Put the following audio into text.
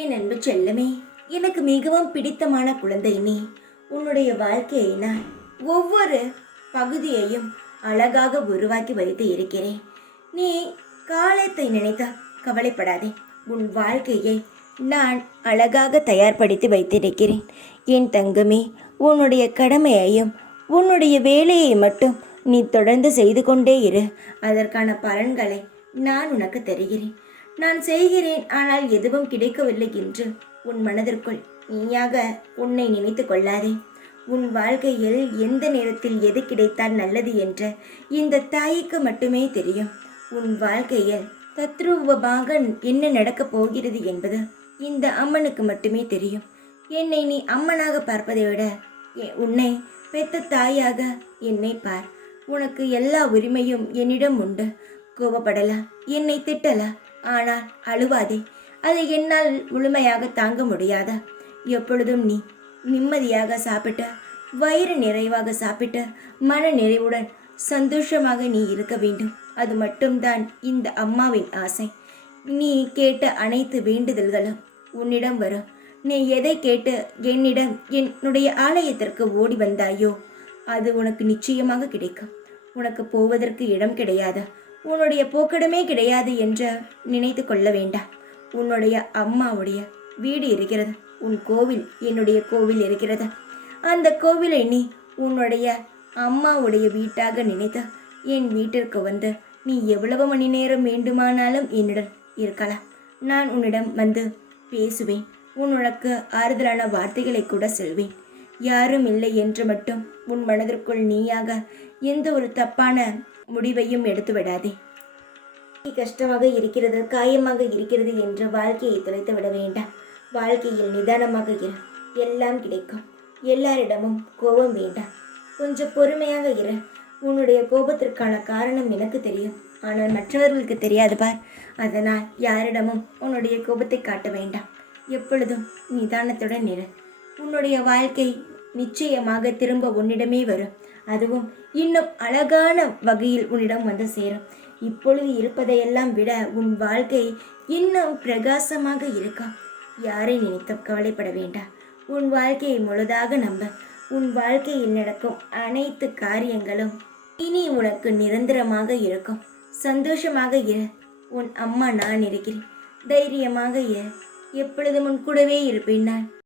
என் அன்பு செல்லமே, எனக்கு மிகவும் பிடித்தமான குழந்தை நீ. உன்னுடைய வாழ்க்கையை நான் ஒவ்வொரு பகுதியையும் அழகாக உருவாக்கி வைத்து இருக்கிறேன். நீ காலத்தை நினைத்த கவலைப்படாதே. உன் வாழ்க்கையை நான் அழகாக தயார்படுத்தி வைத்திருக்கிறேன். என் தங்கமே, உன்னுடைய கடமையையும் உன்னுடைய வேலையை மட்டும் நீ தொடர்ந்து செய்து கொண்டே இரு. அதற்கான பலன்களை நான் உனக்கு தருகிறேன். நான் செய்கிறேன், ஆனால் எதுவும் கிடைக்கவில்லை என்று உன் மனதிற்குள் நீயாக உன்னை நினைத்து கொள்ளாதே. உன் வாழ்க்கையில் எந்த நேரத்தில் எது கிடைத்தால் நல்லது என்ற இந்த தாய்க்கு மட்டுமே தெரியும். உன் வாழ்க்கையில் தத்ரூபமாக என்ன நடக்கப் போகிறது என்பது இந்த அம்மனுக்கு மட்டுமே தெரியும். என்னை நீ அம்மனாக பார்ப்பதை விட உன்னை பெத்த தாயாக என்னை பார். உனக்கு எல்லா உரிமையும் என்னிடம் உண்டு. கோபப்படலாம், என்னை திட்டலாம், ஆனால் அழுவாதே. அதை என்னால் முழுமையாக தாங்க முடியாதா? எப்பொழுதும் நீ நிம்மதியாக சாப்பிட்ட, வயிறு நிறைவாக சாப்பிட்ட, மன நிறைவுடன் சந்தோஷமாக நீ இருக்க வேண்டும். அது மட்டும்தான் இந்த அம்மாவின் ஆசை. நீ கேட்ட அனைத்து வேண்டுதல்களும் உன்னிடம் வரும். நீ எதை கேட்டு என்னுடைய ஆலயத்திற்கு ஓடி வந்தாயோ அது உனக்கு நிச்சயமாக கிடைக்கும். உனக்கு போவதற்கு இடம் கிடையாது, உன்னுடைய போக்கிடமே கிடையாது என்று நினைத்து கொள்ள வேண்டாம். உன்னுடைய அம்மாவுடைய வீடு இருக்கிறது, உன் கோவில் என்னுடைய கோவில் இருக்கிறது. அந்த கோவிலை நீ உன்னுடைய அம்மாவுடைய வீட்டாக நினைத்து என் வீட்டிற்கு வந்து நீ எவ்வளவு மணி நேரம் வேண்டுமானாலும் என்னுடன் இருக்கலாம். நான் உன்னிடம் வந்து பேசுவேன். உனக்கு ஆறுதலான வார்த்தைகளை கூட சொல்வேன். யாரும் இல்லை என்று மட்டும் உன் மனதிற்குள் நீயாக எந்த ஒரு தப்பான முடிவையும் எடுத்து விடாதே. கஷ்டமாக இருக்கிறது, காயமாக இருக்கிறது என்று வாழ்க்கையை தொலைத்து விட வேண்டாம். வாழ்க்கையில் நிதானமாக இரு, எல்லாம் கிடைக்கும். எல்லாரிடமும் கோபம் வேண்டாம், கொஞ்சம் பொறுமையாக இரு. உன்னுடைய கோபத்திற்கான காரணம் எனக்கு தெரியும், ஆனால் மற்றவர்களுக்கு தெரியாது பார். அதனால் யாரிடமும் உன்னுடைய கோபத்தை காட்ட வேண்டாம். எப்பொழுதும் நிதானத்துடன் இரு. உன்னுடைய வாழ்க்கை நிச்சயமாக திரும்ப உன்னிடமே வரும். அதுவும் இன்னும் அழகான வகையில் உன்னிடம் வந்து சேரும். இப்பொழுது இருப்பதையெல்லாம் விட உன் வாழ்க்கை இன்னும் பிரகாசமாக இருக்கும். யாரை நினைத்தும் கவலைப்பட வேண்டாம். உன் வாழ்க்கையை முழுதாக நம்ப. உன் வாழ்க்கையில் நடக்கும் அனைத்து காரியங்களும் இனி உனக்கு நிரந்தரமாக இருக்கும். சந்தோஷமாக இரு. உன் அம்மா நான் இருக்கிறேன். தைரியமாக இரு. எப்பொழுதும் உன் கூடவே இருப்பேன் நான்.